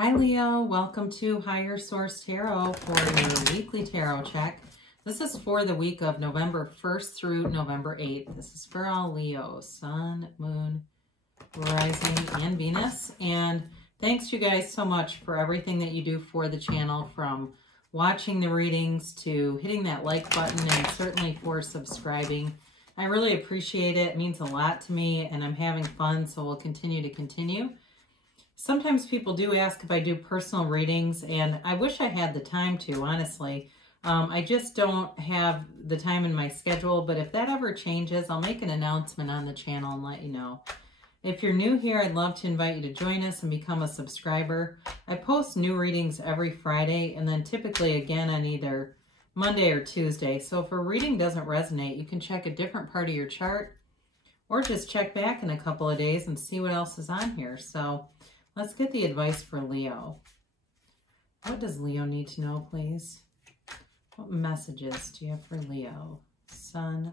Hi Leo, welcome to Higher Source Tarot for your weekly tarot check. This is for the week of November 1st through November 8th. This is for all Leos, Sun, Moon, Rising, and Venus. And thanks you guys so much for everything that you do for the channel, from watching the readings to hitting that like button, and certainly for subscribing. I really appreciate it. It means a lot to me, and I'm having fun, so we'll continue. Sometimes people do ask if I do personal readings, and I wish I had the time to, honestly. I just don't have the time in my schedule, but if that ever changes, I'll make an announcement on the channel and let you know. If you're new here, I'd love to invite you to join us and become a subscriber. I post new readings every Friday, and then typically again on either Monday or Tuesday. So if a reading doesn't resonate, you can check a different part of your chart, or just check back in a couple of days and see what else is on here. So let's get the advice for Leo. What does Leo need to know, please? What messages do you have for Leo? Sun,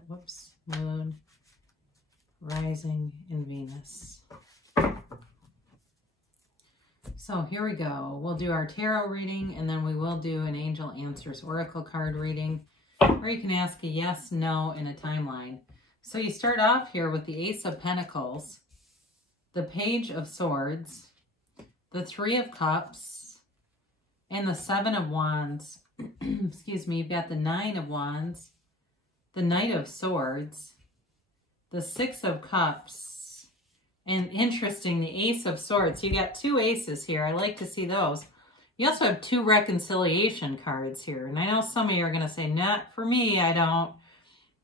Moon, Rising, and Venus. So here we go. We'll do our tarot reading, and then we will do an Angel Answers Oracle card reading, or you can ask a yes, no, in a timeline. So you start off here with the Ace of Pentacles, the Page of Swords, the Three of Cups, and the Seven of Wands. Excuse me, you've got the Nine of Wands, the Knight of Swords, the Six of Cups, and interesting, the Ace of Swords. You got two aces here. I like to see those. You also have two reconciliation cards here. And I know some of you are going to say, not for me, I don't.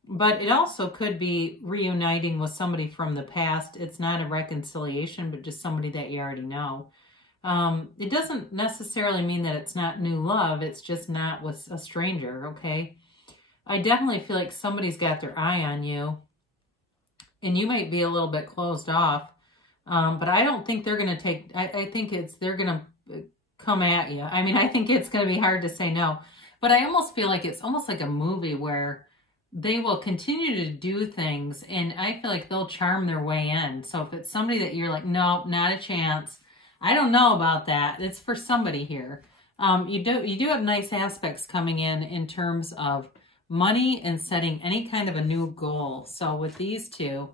But it also could be reuniting with somebody from the past. It's not a reconciliation, but just somebody that you already know. It doesn't necessarily mean that it's not new love. It's just not with a stranger, okay? I definitely feel like somebody's got their eye on you, and you might be a little bit closed off. But I don't think they're going to take, I think they're going to come at you. I mean, I think it's going to be hard to say no. But I almost feel like it's almost like a movie where they will continue to do things, and I feel like they'll charm their way in. So if it's somebody that you're like, nope, not a chance, I don't know about that, it's for somebody here. You do have nice aspects coming in terms of money and setting any kind of a new goal. So with these two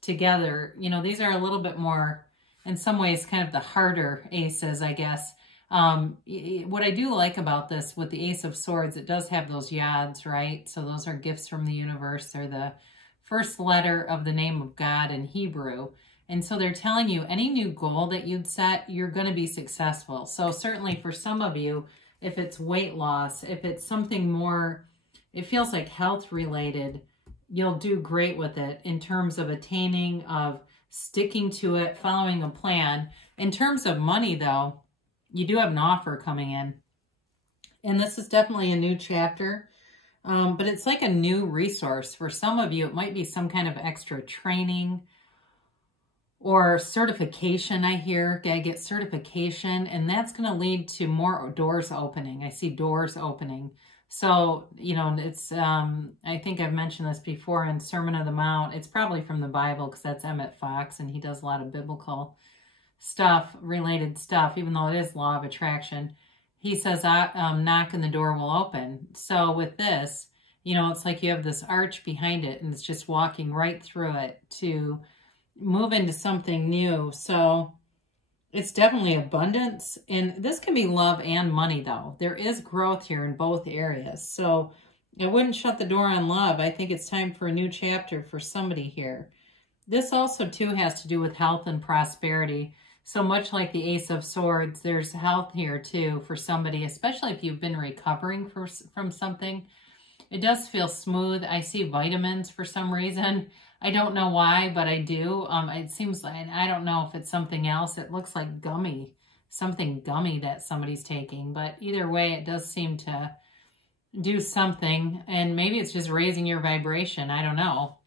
together, you know, these are a little bit more, in some ways, kind of the harder aces, I guess. What I do like about this with the Ace of Swords, it does have those yads, right? So those are gifts from the universe. They're the first letter of the name of God in Hebrew. And so they're telling you any new goal that you'd set, you're going to be successful. So certainly for some of you, if it's weight loss, if it's something more, it feels like health related, you'll do great with it in terms of attaining, of sticking to it, following a plan. In terms of money though, you do have an offer coming in. And this is definitely a new chapter, but it's like a new resource. For some of you, it might be some kind of extra training or certification. I hear, gotta get certification, and that's going to lead to more doors opening. I see doors opening. So, you know, it's, I think I've mentioned this before in Sermon on the Mount. It's probably from the Bible because that's Emmett Fox, and he does a lot of biblical stuff, related stuff, even though it is law of attraction. He says, knock and the door will open. So with this, you know, it's like you have this arch behind it, and it's just walking right through it to move into something new. So it's definitely abundance, and this can be love and money though. There is growth here in both areas. So I wouldn't shut the door on love. I think it's time for a new chapter for somebody here. This also too has to do with health and prosperity. So much like the Ace of Swords, there's health here too for somebody, especially if you've been recovering from something. It does feel smooth. I see vitamins for some reason. I don't know why, but I do. It seems like, I don't know if it's something else. It looks like gummy, something gummy that somebody's taking. But either way, it does seem to do something. And maybe it's just raising your vibration. I don't know.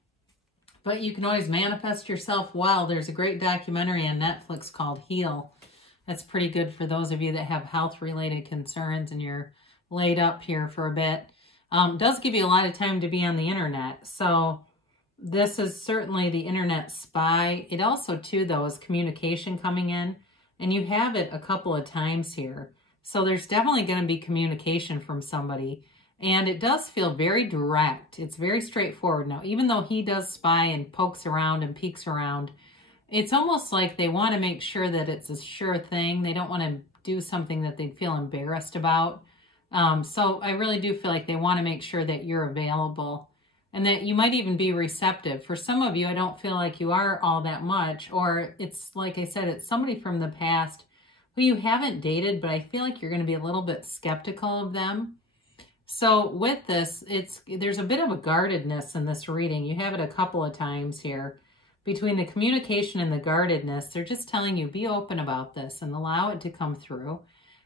But you can always manifest yourself well. There's a great documentary on Netflix called Heal. That's pretty good for those of you that have health-related concerns and you're laid up here for a bit. Does give you a lot of time to be on the internet. So this is certainly the internet spy. It also, too, though, is communication coming in. and you have it a couple of times here. So there's definitely going to be communication from somebody, and it does feel very direct. It's very straightforward. Now, even though he does spy and pokes around and peeks around, it's almost like they want to make sure that it's a sure thing. They don't want to do something that they feel embarrassed about. So I really do feel like they want to make sure that you're available and that you might even be receptive. For some of you, I don't feel like you are all that much, or it's like I said, it's somebody from the past who you haven't dated, but I feel like you're going to be a little bit skeptical of them. So with this, there's a bit of a guardedness in this reading. You have it a couple of times here. Between the communication and the guardedness, they're just telling you, be open about this and allow it to come through.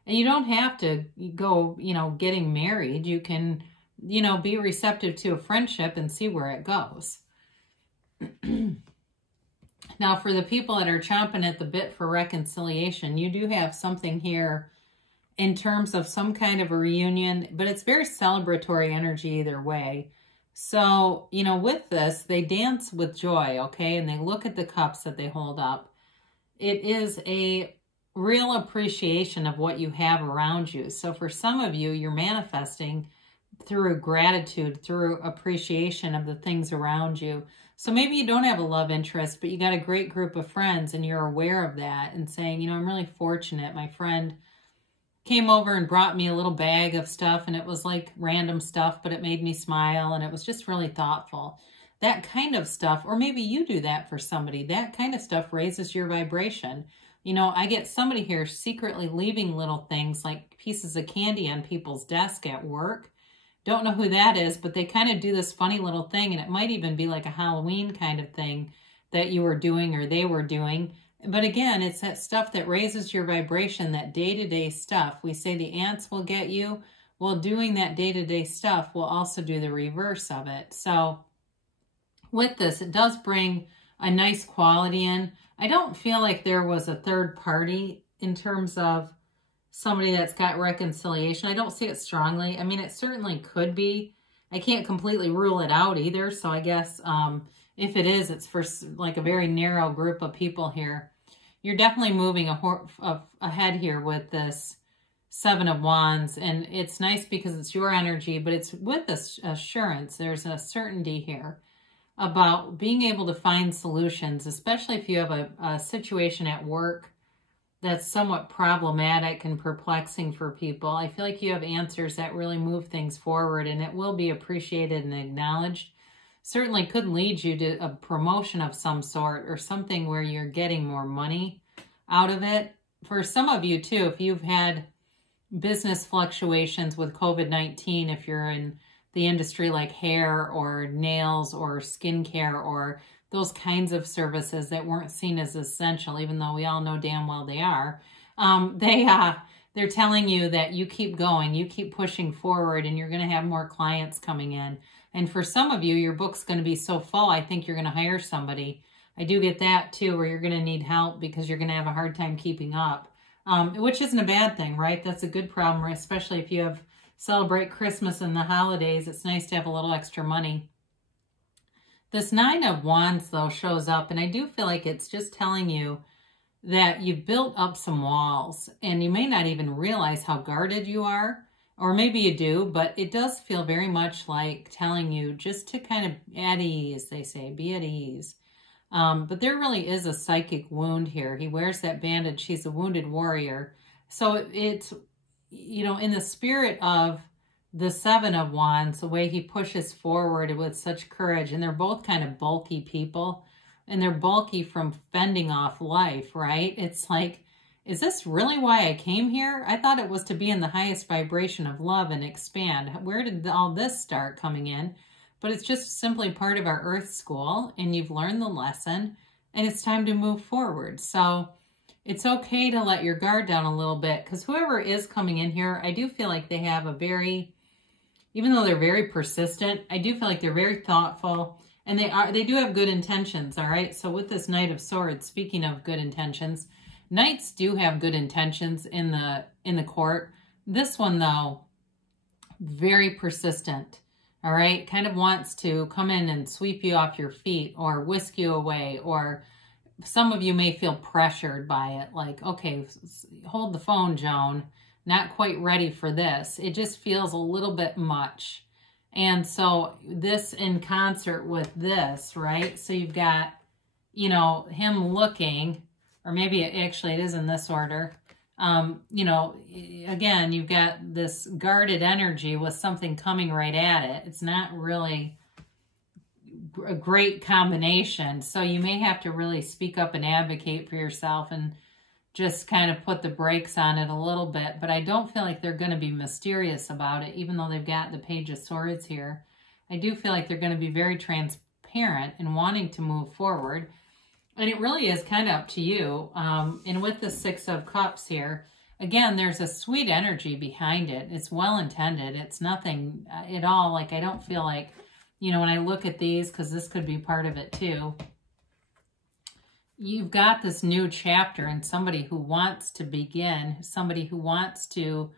And you don't have to go, getting married. You can, be receptive to a friendship and see where it goes. Now, for the people that are chomping at the bit for reconciliation, you do have something here in terms of some kind of a reunion, but it's very celebratory energy either way. So, with this, they dance with joy, okay? And they look at the cups that they hold up. It is a real appreciation of what you have around you. So for some of you, you're manifesting through gratitude, through appreciation of the things around you. So maybe you don't have a love interest, but you got a great group of friends and you're aware of that and saying, I'm really fortunate. My friend came over and brought me a little bag of stuff, and it was like random stuff, but it made me smile and it was just really thoughtful. That kind of stuff, or maybe you do that for somebody, that kind of stuff raises your vibration. I get somebody here secretly leaving little things like pieces of candy on people's desk at work. Don't know who that is, but they kind of do this funny little thing, and it might even be like a Halloween kind of thing that you were doing or they were doing. But again, it's that stuff that raises your vibration, that day-to-day stuff. We say the ants will get you. Well, doing that day-to-day stuff will also do the reverse of it. So with this, it does bring a nice quality in. I don't feel like there was a third party in terms of somebody that's got reconciliation. I don't see it strongly. I mean, it certainly could be. I can't completely rule it out either. So I guess if it is, it's for like a very narrow group of people here. You're definitely moving ahead here with this Seven of Wands. And it's nice because it's your energy, but it's with this assurance. There's a certainty here about being able to find solutions, especially if you have a situation at work that's somewhat problematic and perplexing for people. I feel like you have answers that really move things forward, and it will be appreciated and acknowledged. Certainly could lead you to a promotion of some sort or something where you're getting more money out of it. For some of you too, if you've had business fluctuations with COVID-19, if you're in the industry like hair or nails or skincare or those kinds of services that weren't seen as essential, even though we all know damn well they are, they're telling you that you keep going, you keep pushing forward, and you're going to have more clients coming in. And for some of you, your book's going to be so full, I think you're going to hire somebody. I do get that too, where you're going to need help because you're going to have a hard time keeping up, which isn't a bad thing, right? That's a good problem, especially if you celebrate Christmas and the holidays. It's nice to have a little extra money. This Nine of Wands, though, shows up, and I do feel like it's just telling you that you've built up some walls, and you may not even realize how guarded you are, or maybe you do, but it does feel very much like telling you just to kind of at ease, they say, be at ease. But there really is a psychic wound here. He wears that bandage. He's a wounded warrior. So it's, in the spirit of the Seven of Wands, the way he pushes forward with such courage, and they're both kind of bulky people, and they're bulky from fending off life, right? It's like, is this really why I came here? I thought it was to be in the highest vibration of love and expand. Where did all this start coming in? But it's just simply part of our earth school, and you've learned the lesson, and it's time to move forward. So it's okay to let your guard down a little bit, because whoever is coming in here, I do feel like they have a very, even though they're very persistent, I do feel like they're very thoughtful, and they do have good intentions, all right? So with this Knight of Swords, speaking of good intentions, Knights do have good intentions in the court. This one, though, very persistent, all right? Kind of wants to come in and sweep you off your feet or whisk you away or some of you may feel pressured by it. Like, okay, hold the phone, Joan. Not quite ready for this. It just feels a little bit much. And so this in concert with this, right? So you've got, you know, him looking, or maybe it is in this order. You know, again, you've got this guarded energy with something coming right at it. It's not really a great combination. So you may have to really speak up and advocate for yourself and just kind of put the brakes on it a little bit. But I don't feel like they're going to be mysterious about it, even though they've got the Page of Swords here. I do feel like they're going to be very transparent and wanting to move forward. And it really is kind of up to you. And with the Six of Cups here, again, there's a sweet energy behind it. It's well-intended. It's nothing at all. Like, I don't feel like, you know, when I look at these, because this could be part of it too, you've got this new chapter and somebody who wants to begin, somebody who wants to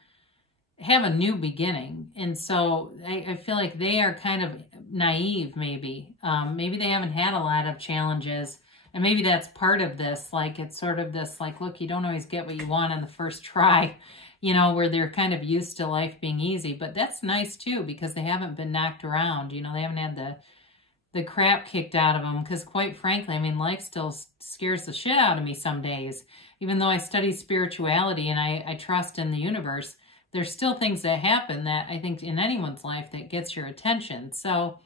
have a new beginning. And so I feel like they are kind of naive, maybe. Maybe they haven't had a lot of challenges. And maybe that's part of this. Like, it's sort of this, like, look, you don't always get what you want on the first try, you know, where they're kind of used to life being easy. But that's nice, too, because they haven't been knocked around. You know, they haven't had the crap kicked out of them, because quite frankly, I mean, life still scares the shit out of me some days. Even though I study spirituality and I trust in the universe, there's still things that happen that I think in anyone's life that gets your attention. So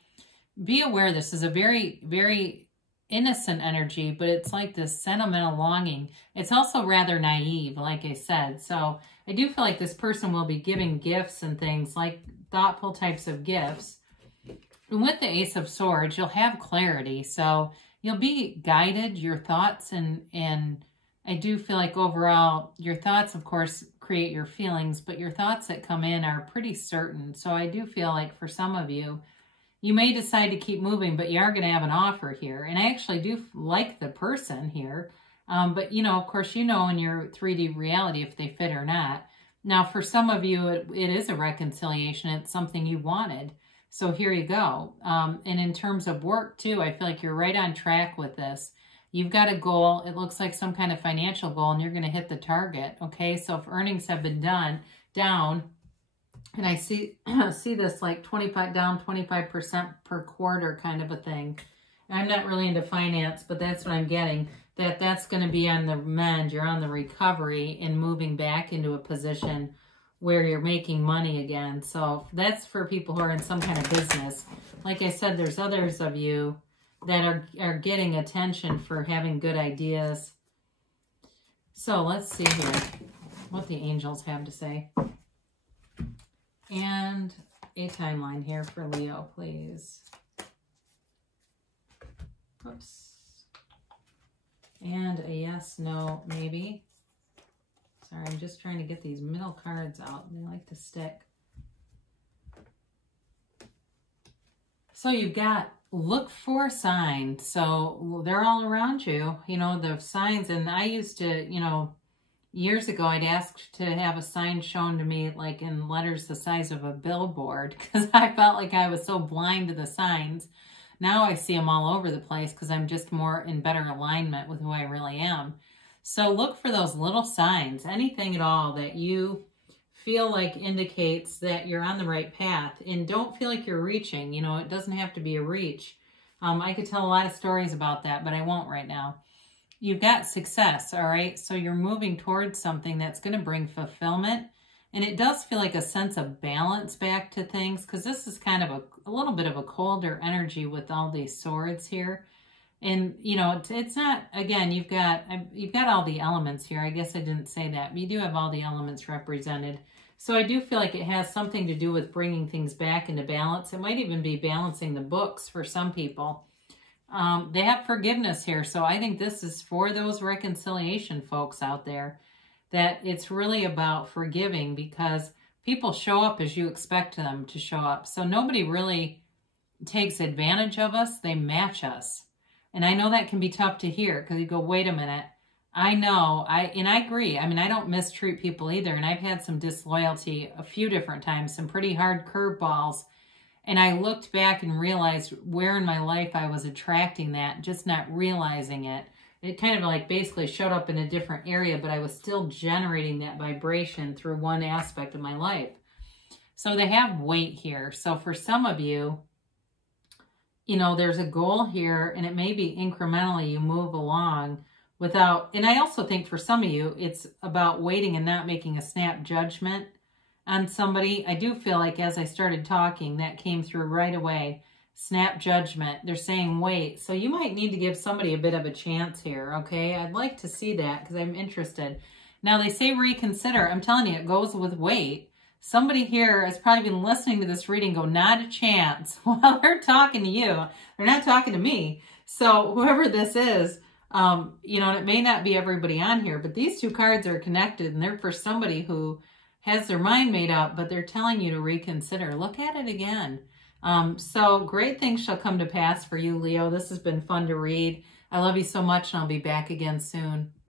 be aware this is a very, very innocent energy, but it's like this sentimental longing. It's also rather naive, like I said. So I do feel like this person will be giving gifts and things, like thoughtful types of gifts. And with the Ace of Swords, you'll have clarity. So you'll be guided, your thoughts, and I do feel like overall, your thoughts, of course, create your feelings, but your thoughts that come in are pretty certain. So I do feel like for some of you, you may decide to keep moving, but you are going to have an offer here. And I actually do like the person here. But, you know, of course, you know in your 3D reality if they fit or not. Now, for some of you, it is a reconciliation. It's something you wanted. So here you go. And in terms of work, too, I feel like you're right on track with this. You've got a goal. It looks like some kind of financial goal, and you're going to hit the target. Okay, so if earnings have been down, and I see this like 25% per quarter kind of a thing. I'm not really into finance, but that's what I'm getting. That's going to be on the mend. You're on the recovery and moving back into a position where you're making money again. So that's for people who are in some kind of business. Like I said, there's others of you that are getting attention for having good ideas. So let's see here what the angels have to say. And a timeline here for Leo, please. Oops. And a yes, no, maybe. Sorry, I'm just trying to get these middle cards out. They like to stick. So you've got look for signs. So they're all around you, you know, the signs. And I used to, you know, years ago, I'd asked to have a sign shown to me like in letters the size of a billboard because I felt like I was so blind to the signs. Now I see them all over the place because I'm just more in better alignment with who I really am. So look for those little signs, anything at all that you feel like indicates that you're on the right path, and don't feel like you're reaching. You know, it doesn't have to be a reach. I could tell a lot of stories about that, but I won't right now. You've got success, all right? So you're moving towards something that's going to bring fulfillment. And it does feel like a sense of balance back to things, because this is kind of a little bit of a colder energy with all these swords here. And, you know, it's not, again, you've got all the elements here. I guess I didn't say that, but you do have all the elements represented. So I do feel like it has something to do with bringing things back into balance. It might even be balancing the books for some people. They have forgiveness here. So I think this is for those reconciliation folks out there, that it's really about forgiving, because people show up as you expect them to show up. So nobody really takes advantage of us. They match us. And I know that can be tough to hear, because you go, wait a minute. I know, and I agree. I mean, I don't mistreat people either. And I've had some disloyalty a few different times, some pretty hard curveballs. And I looked back and realized where in my life I was attracting that, just not realizing it. It kind of like basically showed up in a different area, but I was still generating that vibration through one aspect of my life. So they have weight here. So for some of you, you know, there's a goal here, and it may be incrementally you move along without, and I also think for some of you, it's about waiting and not making a snap judgment on somebody. I do feel like as I started talking, that came through right away. Snap judgment. They're saying wait. So you might need to give somebody a bit of a chance here, okay? I'd like to see that because I'm interested. Now they say reconsider. I'm telling you, it goes with wait. Somebody here has probably been listening to this reading go, not a chance, while they're talking to you. They're not talking to me. So whoever this is, you know, and it may not be everybody on here, but these two cards are connected, and they're for somebody who has their mind made up, but they're telling you to reconsider. Look at it again. So great things shall come to pass for you, Leo. This has been fun to read. I love you so much, and I'll be back again soon.